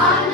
Amen.